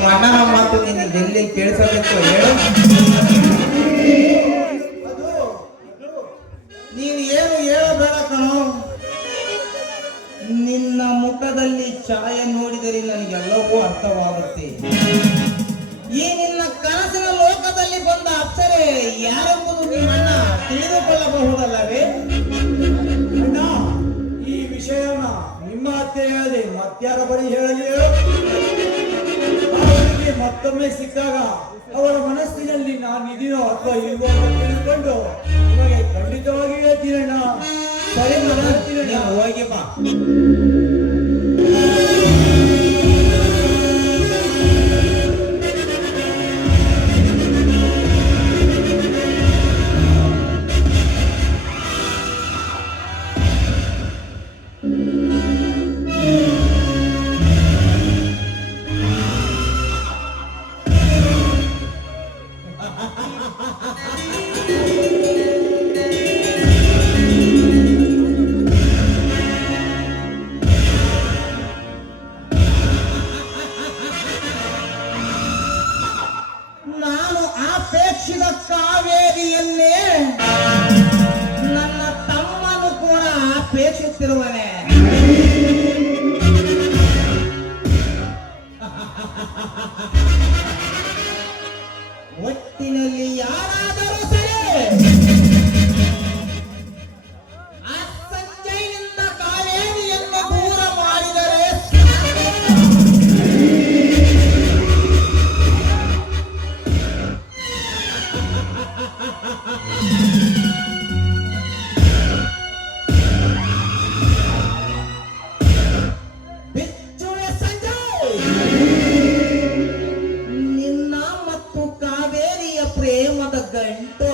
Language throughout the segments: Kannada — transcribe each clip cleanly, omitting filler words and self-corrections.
ನಿಮ್ಮ ಅಣ್ಣನ ಮಾತು ನಿನಗೆ ಎಲ್ಲಿ ಕೇಳಿಸಬೇಕು ಹೇಳು. ನೀನು ಏನು ಹೇಳಬೇಡ ಕಣೋ. ನಿನ್ನ ಮುಖದಲ್ಲಿ ಛಾಯೆ ನೋಡಿದರೆ ನನಗೆಲ್ಲವೂ ಅರ್ಥವಾಗುತ್ತೆ. ಈ ನಿನ್ನ ಕನಸಿನ ಲೋಕದಲ್ಲಿ ಬಂದ ಅಪ್ಸರೆ ಯಾರೆಂಬುದು ನಿಮ್ಮಣ್ಣ ತಿಳಿದುಕೊಳ್ಳಬಹುದಲ್ಲವೇ? ಈ ವಿಷಯನ ನಿಮ್ಮ ಅತ್ತೆ ಹೇಳದೆ ಮತ್ಯಾರ ಬಳಿ ಹೇಳಲಿ ಹೇಳು. ಅವರಿಗೆ ಮತ್ತೊಮ್ಮೆ ಸಿಕ್ಕಾಗ ಅವರ ಮನಸ್ಸಿನಲ್ಲಿ ನಾನು ಇದೀನೋ ಅಥವಾ ಇಲ್ವೋ ಅಂತ ತಿಳಿದುಕೊಂಡು ನಿಮಗೆ ಖಂಡಿತವಾಗಿ ಹೇಳ್ತೀನಣ್ಣ. ಸರಿ ಮಗ, ಹೋಗಿ ಬಾ. ನಾನು ಅಪೇಕ್ಷಿತ ಕಾವೇರಿಯನ್ನೇ ನನ್ನ ತಮ್ಮನು ಕೂಡ ಅಪೇಕ್ಷಿಸುತ್ತಿರುವನೆ. ಒಟ್ಟಿನಲ್ಲಿ ಯಾರಾದರೂ ಸರಿ ಆ ಸಂಜಯನಿಂದ ಕಾವೇರಿಯನ್ನು ದೂರ ಮಾಡಿದರೆ ನಿನ್ನ ಮತ್ತು ಕಾವೇರಿಯ ಪ್ರೇಮದ ಗಂಟು.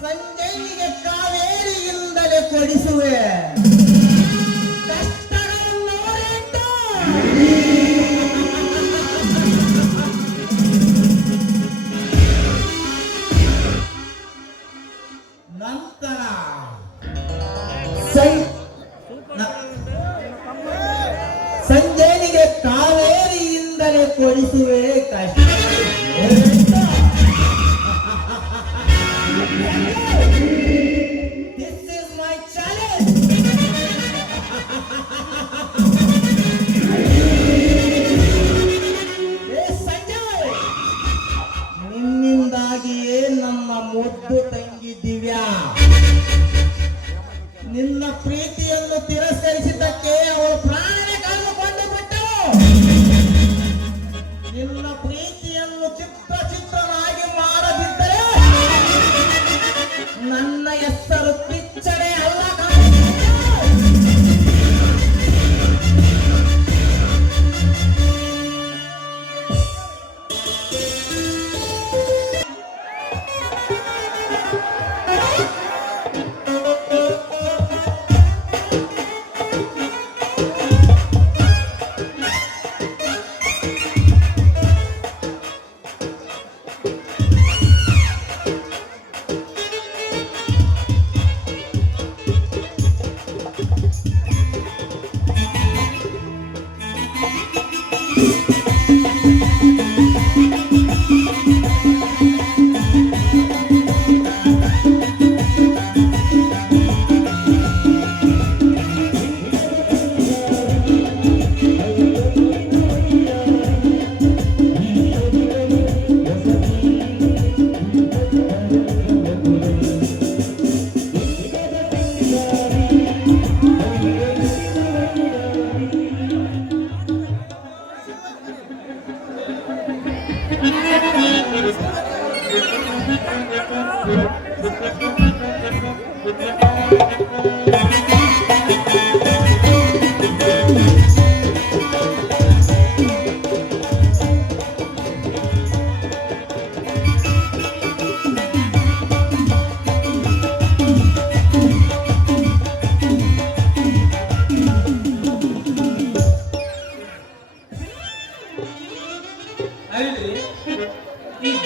ಸಂಜಯನಿಗೆ ಕಾವೇರಿಯಿಂದಲೇ ಕೊಡಿಸುವೆ. ಕಷ್ಟಗಳನ್ನು ನೋಡಿಟ್ಟು ನಂತರ ಸಂಜಯನಿಗೆ ಕಾವೇರಿಯಿಂದಲೇ ಕೊಡಿಸುವೆ. ಕಷ್ಟ This is my challenge. Sanjay, ನಿನ್ನಿಂದಾಗಿಯೇ ನಮ್ಮ ಮುದ್ದು ತಂಗಿ ದಿವ್ಯಾ ನಿನ್ನ ಪ್ರೀತಿಯನ್ನು ತಿರಸ್ಕರಿಸಿದ್ದಕ್ಕೆ ಅವಳು ಪ್ರಾಣವೇ ಕಳೆದುಕೊಂಡು ಬಿಟ್ಟಳು. ನಿನ್ನ ಪ್ರೀತಿಯನ್ನು ಚಿತ್ರನಾಗಿ ಮಾಡದಿದ್ದರೆ ನನ್ನ ಹೆಸರು ಪಿಚ್ಚಡೆ ಅಲ್ಲ.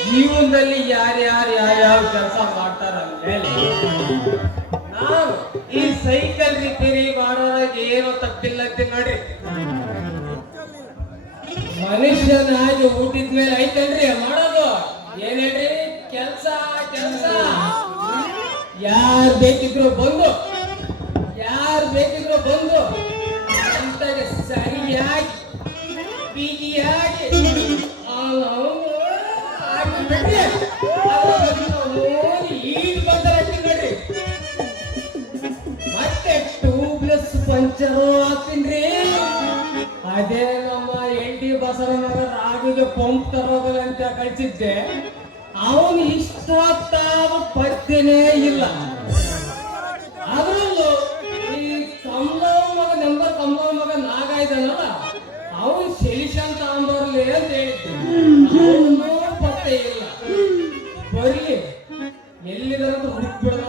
ಜೀವನದಲ್ಲಿ ಯಾರ್ಯಾರು ಯಾವ್ಯಾವ ಕೆಲಸ ಮಾಡ್ತಾರ ಮೇಲೆ ನಾನು ಈ ಸೈಕಲ್ ರಿಪೇರಿ ಮಾಡೋದಾಗ ಏನೋ ತಪ್ಪಿಲ್ಲ ಅಂತ ನೋಡ್ರಿ. ಮನುಷ್ಯನಾಗಿ ಹುಟ್ಟಿದ್ಮೇಲೆ ಐತಲ್ರಿ ಮಾಡೋದು ಏನ್ ಹೇಳ್ರಿ ಕೆಲ್ಸ ಕೆಲ್ಸ. ಯಾರ್ ಬೇಕಿದ್ರು ಬಂದು ಅಂತ ಸರಿಯಾಗಿ ಬಿಗಿಯಾಗಿ ಈಡ್ ಬಂದ್ರೆ ನೋಡ್ರಿ. ಮತ್ತೆ ಟ್ಯೂಬ್ಲೆಸ್ ಪಂಚರು ಹಾಕ್ತೀನ್ರಿ. ಅದೇ ನಮ್ಮ ಎಲ್ಡಿ ಬಸವನಗರ ರಾಗಿಗೆ ಪಂಪ್ ತರೋದಿಲ್ಲ ಅಂತ ಕಳಿಸಿದ್ದೆ. ಅವನು ಇಷ್ಟೊತ್ತಾದ ಪತ್ತೆನೇ ಇಲ್ಲ. ಅದರಲ್ಲೂ ಈ ಕಮಲವ ಮಗ ನಾಗ ಇದ್ದಾನಲ್ಲ, ಅವನು ಸೆಲಿಷನ್ ತಗೊಂಬರ್ಲಿ ಅಂತ ಹೇಳಿದ್ದೆ. ಅವನು ಪತ್ತೆ ಇಲ್ಲ. ಬರ್ಲಿ ಎಲ್ಲಿದಾರಂತ ಹುಡುಕ್ಬಿಡಲ್ಲ.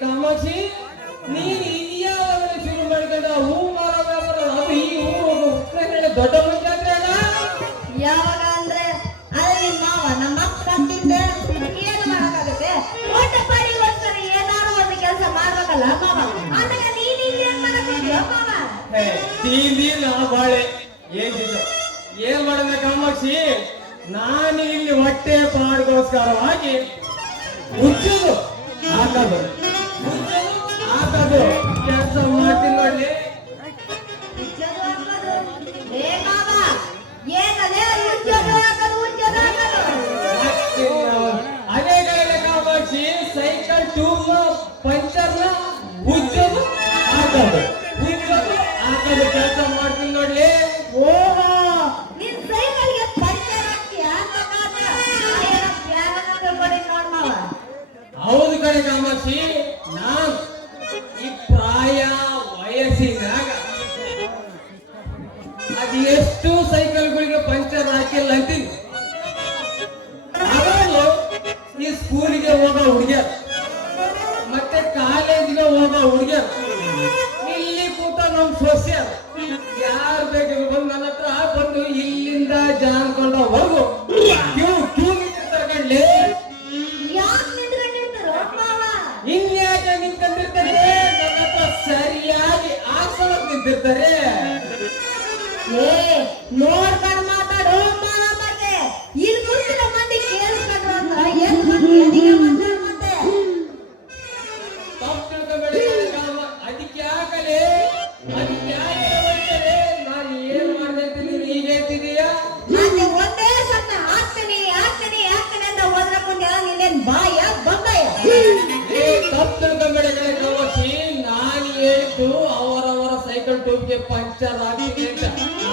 ಕಾಮಾಕ್ಷಿ, ನೀನು ಇದ್ಯಾವ ಶುರು ಮಾಡ್ಕೊಂಡ ಹೂ ಮಾರೋ ವ್ಯಾಪಾರ? ಅದು ಈ ಊರು ದೊಡ್ಡ ಮಂಜಾತ್ರೆ ಅಲ್ಲ? ಯಾವಾಗ ಅಂದ್ರೆ ಅಲ್ಲಿ ಮಾವ ನಮ್ಮ ಅಪ್ಪ ಕಟ್ಟಿದ್ದೆ. ಏನು ಮಾಡಕ್ಕಾಗುತ್ತೆ? ಊಟ ಪಡಿಗೋಸ್ಕರ ಏನಾದ್ರು ಒಂದು ಕೆಲಸ ಮಾಡ್ಬೇಕಲ್ಲ ಮಾವ. ಅಂದಾಗ ನೀನ್ ಇಲ್ಲಿ ಏನ್ ಮಾಡಕ್ಕಾಗ್ತೀಯ ಮಾವ? ತೀನ ಬಾಳೆ ಏನ್ ಮಾಡಿದ್ರೆ ಕಾಮಾಕ್ಷಿ, ನಾನು ಇಲ್ಲಿ ಹೊಟ್ಟೆ ಪಾಡ್ಗೋಸ್ಕರವಾಗಿ ಉಚ್ಚದು ಹಾಕೋದು ಕೆಲಸ ಮಾಡ್ತೀನಿ ನೋಡ್ಲಿ. ಏ ಮಾವ, ಏನದೇ ಉಜ್ಜೋದು ಹಾಕೋದು ಉಜ್ಜೋದು ಹಾಕೋದು? ಅದೇ ಕಡೆ ಕಾಮಾಕ್ಷಿ, ಸೈಕಲ್ ಟ್ಯೂಬ್ ಪಂಚರ್ನ ಉಜ್ಜೋದು ಹಾಕೋದು ಕೆಲಸ ಮಾಡ್ತೀನಿ ನೋಡ್ಲಿ. ಓಹೋ, ನಿನ್ ಸೈಕಲ್ಗೆ ಪಂಚರ್ ಹಾಕ್ತೀಯ ಅಂತ ನೋಡ್ ಮಾವ. ಹೌದು ಕಡೆ ಕಾಮಾಕ್ಷಿ, ನಾನ್ ಈ ಪ್ರಾಯ ವಯಸ್ಸಿನಾಗ ಅದು ಎಷ್ಟು ಸೈಕಲ್ಗಳಿಗೆ ಪಂಚರ್ ಹಾಕಿಲ್ಲ ಅಂತೀನಿ. ಅದರಲ್ಲೂ ಈ ಸ್ಕೂಲಿಗೆ ಹೋಗೋ ಹುಡುಗಿಯರು ಮತ್ತೆ ಕಾಲೇಜಿಗೆ ಹೋಗೋ ಹುಡುಗಿಯರು, ಇಲ್ಲಿ ಕೂತ ನಮ್ ಸೊಸೆಯರು ಯಾರು ಬೇಕಿದ್ರು ಬಂದು ನನ್ನ ಹತ್ರ ಬಂದು ಇಲ್ಲಿಂದ ಜಾನ್ಕೊಂಡವರೆಗೂ ಕ್ಯೂ ನಿಂತಿರ್ತಾರೇ. ಯಾಕೆ ನಿಂತ್ಕೊಂಡಿರ್ತಾರೋ ಮಾವ? ಇನ್ಯಾಕೆ ನಿಂತ್ಕೊಂಡಿರ್ತಾರೆ? ನನ್ನ ಹತ್ರ ಸರಿಯಾಗಿ ಆಸನ ನಿಂತಿರ್ತಾರೆ. ಏ ನೋಡ್ಕೊಂಡು ಮಾತಾಡು ಮಾವ. ಮತ್ತೆ ಇಲ್ಲಿ ಮುಂದಿನ ಮಂದಿ ಕೇಳಿಸ್ಕೊಂಡ್ರು ಅಂತ ಏನ್ ಮಾಡ್ತೀಯ? ಮತ್ತೆ ತಪ್ಪು ತಿಳ್ಕೊಬೇಡಿ ಕಾಮ. ಅದಕ್ಕೆ ಯಾಕಲೆ ಹೋಗ್ತಾರೆ? ನಾನು ಏನ್ ಮಾಡ್ದೆ ಅಂತ ನೀನು ಈಗ ಹೇಳ್ತಿದೀಯಾ? ಮತ್ತೆ ಒಂದೇ ಸತ್ತ ಹಾಕ್ತೀನಿ ಅಂತ ಹೋದ್ರ ಮುಂದೆ ನೀನೇನ್ ಬಾಯ ಬಂಗಾಯ? ತಪ್ಪು ತಿಳ್ಕೊಬೇಡಿ ಕಾಮಾಕ್ಷಿ, ನಾನು ಹೇಳಿದ್ದು ಅವರವರ ಸೈಕಲ್ ಟ್ಯೂಬ್ಗೆ ಪಂಚರ್ ಆಗಿದೆ ಅಂತ.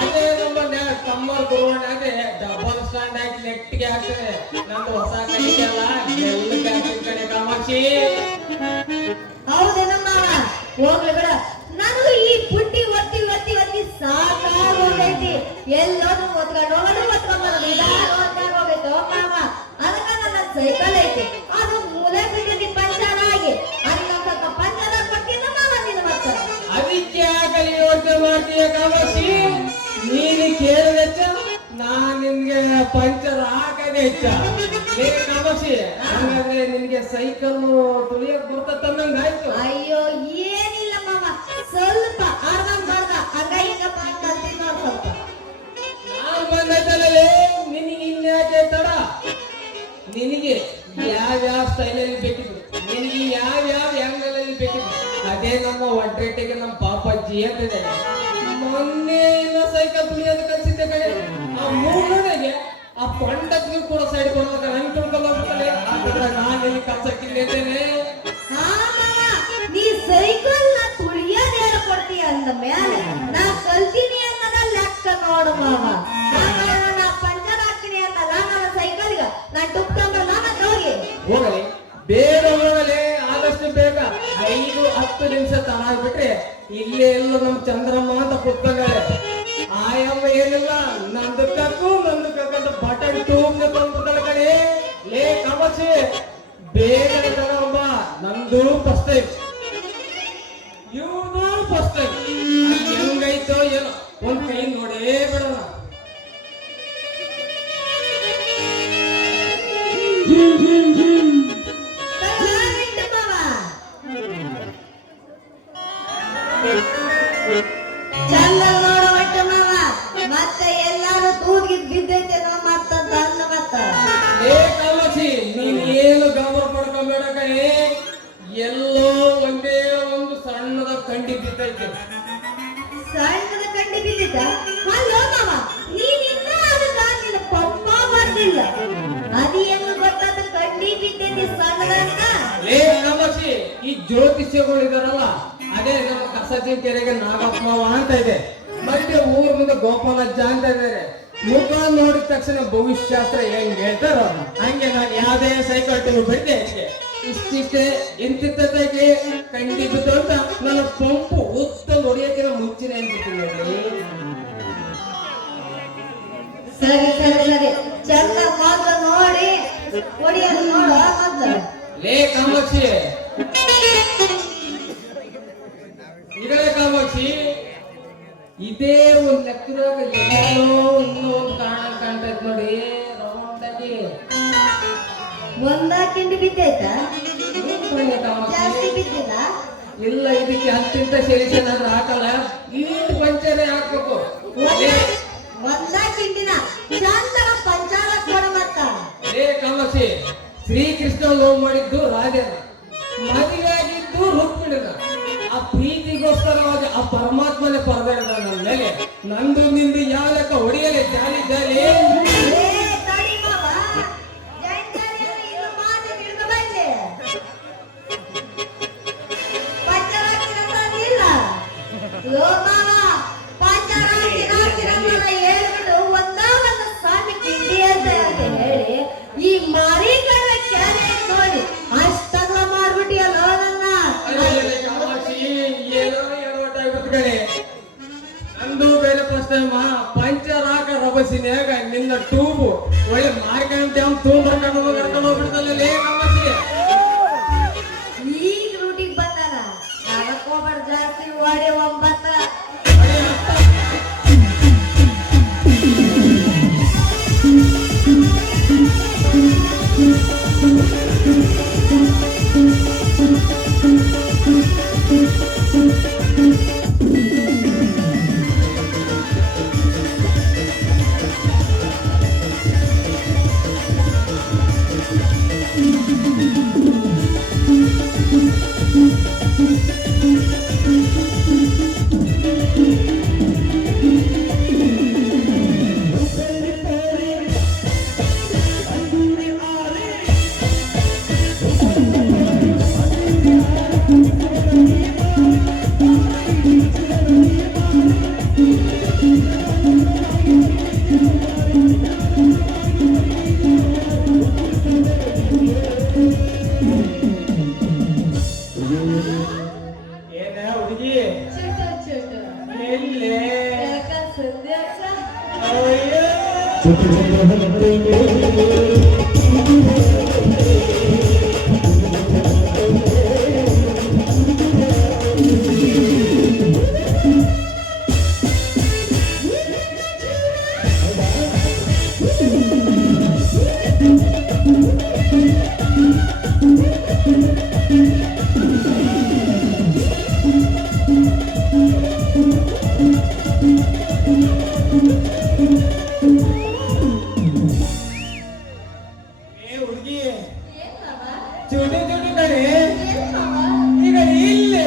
ಅದೇ ನಮ್ಮ ತಮ್ಮರ್ ಗುರುವಣ್ಣ ಅದೇ ಡಬಲ್ ಸ್ಟ್ಯಾಂಡ್ ಹಾಕಿ ನೆಟ್ಟಿಗೆ ಹಾಕ್ತದೆ. ನಂದು ಹೊಸ ಕೈಗೆ ಅಲ್ಲ ಎಲ್ಲಕ್ಕೆ ಹಾಕಿದ ಕಡೆ ಕಾಮಾಕ್ಷಿ. ಹೌದೇನ ಮಾವ? ಹೋಗ್ಲಿ ಬಿಡ. ನನಗೂ ಈ ಪುಟ್ಟಿ ಒತ್ತಿ ಸಾಕಾಗೋಗೈತಿ. ಎಲ್ಲೋದು ಒತ್ಕೊಂಡು ಹೋಗೋದು ನಿಧಾನವಾಗೋಗೈತು ಮಾವ. ಅದಕ್ಕ ನನ್ನ ಸೈಕಲ್ ಐತಿ, ಅದು ಮೂಲೆ ಬಿಟ್ಟಿದ್ದಿ ಪಂಚರ್ ಆಗಿ. ಅದನ್ನ ಸ್ವಲ್ಪ ಪಂಚರ್ ಕೊಟ್ಟಿದ್ದ ಮಾವ ನಿನ್ನ ಮಕ್ಕಳು. ಅದಕ್ಕೆ ಆಗಲಿ ಯೋಚನೆ ಮಾಡ್ತೀಯ ಕಾಮಾಕ್ಷಿ? ನೀನು ಕೇಳಿದ ಪಂಚರ್ ಹಾಕದೆ ಹೆಚ್ಚ. ಲೇ ಕಾಮಾಕ್ಷಿ, ಹಂಗಾದ್ರೆ ನಿನ್ಗೆ ಸೈಕಲ್ ತುಳಿಯಕ್ ಬರ್ತದಂಗ ಆಯ್ತು. ಅಯ್ಯೋ ಏನಿಲ್ಲ ಮಾವ, ಸ್ವಲ್ಪ ಅರ್ಧಂಬರ್ಧ ಹಂಗ ಹಿಂಗ ಕಲ್ತಿ ನೋಡ್ ಸ್ವಲ್ಪ. ನಾನ್ ಬಂದೈತಲ್ಲೇ, ನಿನಗೆ ಇನ್ಯಾಕೆ ತಡ? ನಿನಗೆ ಯಾವ್ಯಾವ ಸ್ಟೈಲಲ್ಲಿ ಬೇಕಿದ್ರು, ನಿನಗೆ ಯಾವ್ಯಾವ ಆಂಗಲಲ್ಲಿ ಬೇಕಿದ್ರು, ಅದೇ ನಮ್ಮ ಒಡ್ರೆಟ್ಟಿಗೆ ನಮ್ಮ ಪಾಪಜ್ಜಿ ಅಂತಿದೆ. ಮೊನ್ನೆ ಇಲ್ಲ ಸೈಕಲ್ ತುಳಿಯೋದು ಕಲಿಸಿದ್ದೆ ಕಡೆ, ಆ ಮೂರನೆಗೆ ಆ ಪಂಡಕ್ಗೂ ಕೂಡ ಸೈಡ್ ಕೊಡೋದಕ್ಕೆ ನಂಗೆ ತಿಳ್ಕೊಳ್ಳೋಗ್ಬಿಟ್ಟಲೆ. ಹಾಗಾದ್ರೆ ನಾನು ಇಲ್ಲಿ ಕಲ್ಸಕ್ಕಿದ್ದೇನೆ. ಹಾ ಮಾವ, ನೀ ಸೈಕಲ್ ನ ತುಳಿಯೋದ್ ಹೇಳ್ಕೊಡ್ತೀಯ ಅಂದ ಮೇಲೆ ನಾ ಕಲ್ತೀನಿ ಅನ್ನೋದ ಲೆಕ್ಕ ನೋಡು ಮಾವ. ನಾ ಪಂಚರ್ ಹಾಕ್ತೀನಿ ಅಂತಲ್ಲ ನನ್ನ ಸೈಕಲ್ಗ ನಾ ಟುಕ್ ತಂಬಲ್ಲ ಮತ್ತೆ ಹೋಗಿ ಹೋಗಲಿ, ಬೇಗ ಹೋಗಲಿ, ಆದಷ್ಟು ಬೇಗ. 5-10 ನಿಮಿಷ ತಡ ಆಗ್ಬಿಟ್ರೆ ಇಲ್ಲೇ ಎಲ್ಲ ನಮ್ ಚಂದ್ರಮ್ಮ ಅಂತ ಕುತ್ಕೊಂಡಾಳೆ. ಆಯಮ್ಮ ಏನಿಲ್ಲ, ನಂದು ಕಕ್ಕು ಅಂತ ಬಟನ್ ಟ್ಯೂಬ್ ತಂದ್ಬಿಡ್ತಾಳೆ ಕಡೆ. ಲೇ ಕಾಮಾಕ್ಷಿ, ಬೇಗ ತಗೊಂಬ, ನಂದು ಫಸ್ಟ್ ಟೈಮ್, ಇವನು ಫಸ್ಟ್ ಟೈಮ್. ಹೆಂಗೈತೋ ಏನೋ, ಒಂದ್ ಕೈ ನೋಡೇ ಬಿಡೋಣ. ತಗೊಳ್ಳಿಟ್ಟು ಮಾವ. ಚಂದ ನೋಡು ಒಟ್ಟು ಮಾವ, ಮತ್ತೆ ಎಲ್ಲಾರು ತೂಗಿದ್ ಬಿದ್ದೈತೇನೋ ಮತ್ತಂತ ಅಂದ ಮತ್ತ. ಏ ಕಾಮಾಕ್ಷಿ, ನೀನ್ ಏನು ಗಮನ ಪಡ್ಕೊಂಬೇಡ ಕಣೆ. ಎಲ್ಲೋ ಒಂದೇ ಒಂದು ಸಣ್ಣದ ಕಂಡಿ ಬಿದ್ದೈತೆ. ಸಣ್ಣದ ಕಂಡಿ ಬಿದ್ದಿದ್ದ? ಅಲ್ಲೋ ಮಾವ, ನೀನ್ ಇನ್ನೂ ಅದಕ್ಕ ನಿನ್ನ ಪಪ್ಪ ಬರ್ಲಿಲ್ಲ. ಅದೇನು ಗೊತ್ತಾದ ಕಂಡಿ ಬಿದ್ದೈತಿ ಸಣ್ಣದಂತ? ಲೇ ಕಾಮಾಕ್ಷಿ, ಈ ಜ್ಯೋತಿಷ್ಯಗಳಿದಾರಲ್ಲ, ಅದೇ ನಮ್ಮ ಕಸಚಿನ ಕೆರೆಗೆ ನಾಗಪ್ಪವ ಅಂತ ಇದೆ, ಮತ್ತೆ ಊರ್ ಮುಂದೆ ಗೋಪಾಲಜ್ಜ ಅಂತ ಇದ್ದಾರೆ. ಮುಖ ನೋಡಿದ ತಕ್ಷಣ ಭವಿಷ್ಯಶಾಸ್ತ್ರ ಹೆಂಗ್ ಹೇಳ್ತಾರೋ ಹಂಗೆ ನಾನು ಯಾವ್ದೇ ಸೈಕಲ್ ಟೂರ್ ಬಿಡ್ದೆ. ಇಷ್ಟಿಷ್ಟೇ ಇಂತಿದ್ದಕ್ಕೆ ಕಂಡಿ ಬಿದ್ದು ಅಂತ ನನ್ನ ಪಂಪು ಉತ್ತ ಹೊಡಿಯಕ್ಕೆ ಮುಂಚಿನ ಅನ್ಬಿಡ್ತೀನಿ ನೋಡಿ. ಸರಿ ಸರಿ ಸರಿ, ಚಂದ ಮೊದ್ಲು ನೋಡಿ ಹೊಡಿಯೋದು ನೋಡು ಮೊದ್ಲು. ಲೇ ಕಾಮಾಕ್ಷಿ, ಇದೇ ಕಾಮಾಕ್ಷಿ, ಇದೇ ಒಂದ್ ಲೆಕ್ಕದಾಗ ಎಲ್ಲೋ ಇನ್ನೂ ಒಂದು ಕಾಣ್ತೈತ್ ನೋಡಿ, ರೌಂಡ್ ಆಗಿ ಒಂದ ಕಿಂಡಿ ಬಿದ್ದೈತಾ? ಕೂತ್ಕೊಳ್ಳಿ ಕಾಮಾಕ್ಷಿ. ಜಾಸ್ತಿ ಬಿದ್ದಿಲ್ಲ? ಇಲ್ಲ, ಇದಕ್ಕೆ ಹತ್ತಿಂತ ಸೆಲೆಕ್ಷನ್ ಆದ್ರೆ ಹಾಕಲ್ಲ, ಈಟ್ ಪಂಚರೇ ಹಾಕ್ಬೇಕು. ಒಂದ ಕಿಂಡಿನ ಚಂದನ ಪಂಚಾಲ ಕೊಡ ಮತ್ತ. ಲೇ ಕಾಮಾಕ್ಷಿ, ಶ್ರೀಕೃಷ್ಣ ಲವ್ ಮಾಡಿದ್ದು ರಾಧೆನ, ಮದುವೆ ಆಗಿದ್ದು ರುಕ್ಮಿಣಿನ. ಆ ಪ್ರೀತಿಗೋಸ್ಕರವಾಗಿ ಆ ಪರಮಾತ್ಮನೇ ಪರದಾಡಿದ ನನ್ನ ಮೇಲೆ. ನಂದು ನಿಂದು ಯಾವ ಲೆಕ್ಕ ಹೊಡೆಯಲೇ ಜಾಲಿ ಜಾಲಿ. ಏ ತಡಿ ಮಾವ, ಜಂಜಾಲಿಯಲ್ಲಿ ಇದು ಮಾತು ಹಿಡ್ದು ಬಂದೆ. ಪಂಚರ ಹಾಕಿರಂತಿಲ್ಲ. ಲೋ ಮಾವ, ಪಂಚರ ಹಾಕಿರಂತ ಹೇಳ್ಬಿಟ್ಟು ಒಂದ ಒಂದು ಸಣ್ಣ ಕಿಂಡಿ ಅಂತ ಹೇಳಿ ಈ ಮಾರಿಕಳ ಕೆರೆ ನೋಡಿ ಅಷ್ಟೆಲ್ಲ ಮಾಡ್ಬಿಟ್ಟಿಯಲ್ಲ ನನ್ನ. ಕಾಮಾಕ್ಷಿ, ಏನೋ ಎಡವಟ್ಟಾಗ್ಬಿಟ್ಟು ಕಡೆ. ನಂದು ಬೇರೆ ಫಸ್ಟ್ ಟೈಮ್ ಪಂಚರ್ ಹಾಕ ರಭಸಿನ್ಯಾಗ ನಿನ್ನ ಟ್ಯೂಬ್ ಒಳ್ಳೆ ಮಾರ್ಕೆಟ್ ಡ್ಯಾಮ್ ಕರ್ಕೊಂಡು ಹೋಗ್ಬಿಡ್ತಲ್ಲ. ಲೇ ಕಾಮಾಕ್ಷಿ, ಈಗ ರೂಟಿಗೆ ಬಂದಾನ, ಅದಕ್ಕೋಬರ್ ಜಾಸ್ತಿ ಓಡಿ ಒಂಬತ್ತ. ಏನ ಹುಡುಗಿ ಚುಟ್ಟು ಚುಟ್ಟು ಎಲ್ಲೇ? ಯಾಕ ಸಂಧ್ಯಾಕ? ಅಯ್ಯೋ. ಏ ಹುಡುಗಿ ಏನ್ ಮಾವ? ಚೂಟಿ ಚೂಟಿ ಕಡೆ ಏನ್ ಮಾವ? ಈಗ ಇಲ್ಲೇ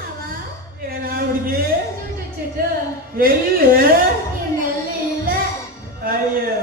ಮಾವ? ಏನ ಹುಡುಗಿ ಚುಟು ಚುಟು. ಎಲ್ಲಿ ಇನ್ನೆಲ್ಲಿ ಇಲ್ಲ. ಅಯ್ಯೋ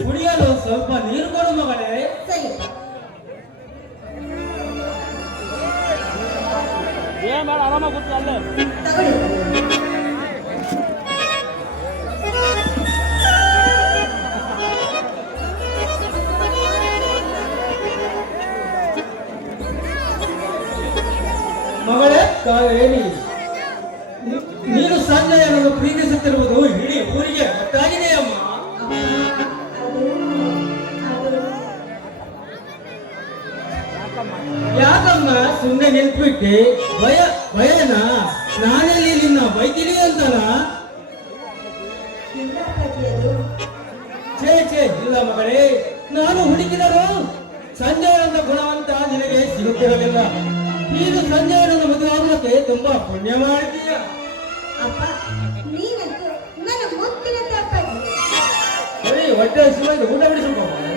ಕುಡಿಯಲು ಸ್ವಲ್ಪ ನೀರು ಕೊಡು ಮಗಳೇ. ಸರಿ. ತಗೊಳ್ಳಿ. ಮಗಳೇ ಕಾವೇರಿ, ನೀನು ಸಂಜಯನನ್ನು ಪ್ರೀತಿಸುತ್ತಿರುವುದು ಇಡೀ ಊರಿಗೆ ಗೊತ್ತಾಗಿದೆಯಮ್ಮ. ಯಾಕೆ ಭಯನಾ? ನಾನೆಲ್ಲಿ ನಿನ್ನ ಬೈತೀನಿ ಅಂತಲ್ಲ? ಇಲ್ಲ ಅಪ್ಪಾಜಿ ಅದು. ಛೇ ಇಲ್ಲ ಮಗಳೇ, ನಾನು ಹುಡುಕಿದರು ಸಂಜಯನ ಗುಣವಂತ ನಿನಗೆ ಸಿಗುತ್ತಿರಲಿಲ್ಲ. ನೀನು ಸಂಜಯನನ್ನು ಮದುವೆ ಆಗೋಕೆ ತುಂಬಾ ಪುಣ್ಯ ಮಾಡಿದೀಯ. ಅಪ್ಪ ನೀನಂತೂ ನನ್ನ ಮುತ್ತಿನ ಅಪ್ಪಾಜಿ. ಸರಿ, ಹೊಟ್ಟೆ ಹಸಿವಾಗಿದೆ, ಊಟ ಬಿಡಿಸ್ಬೇಕು.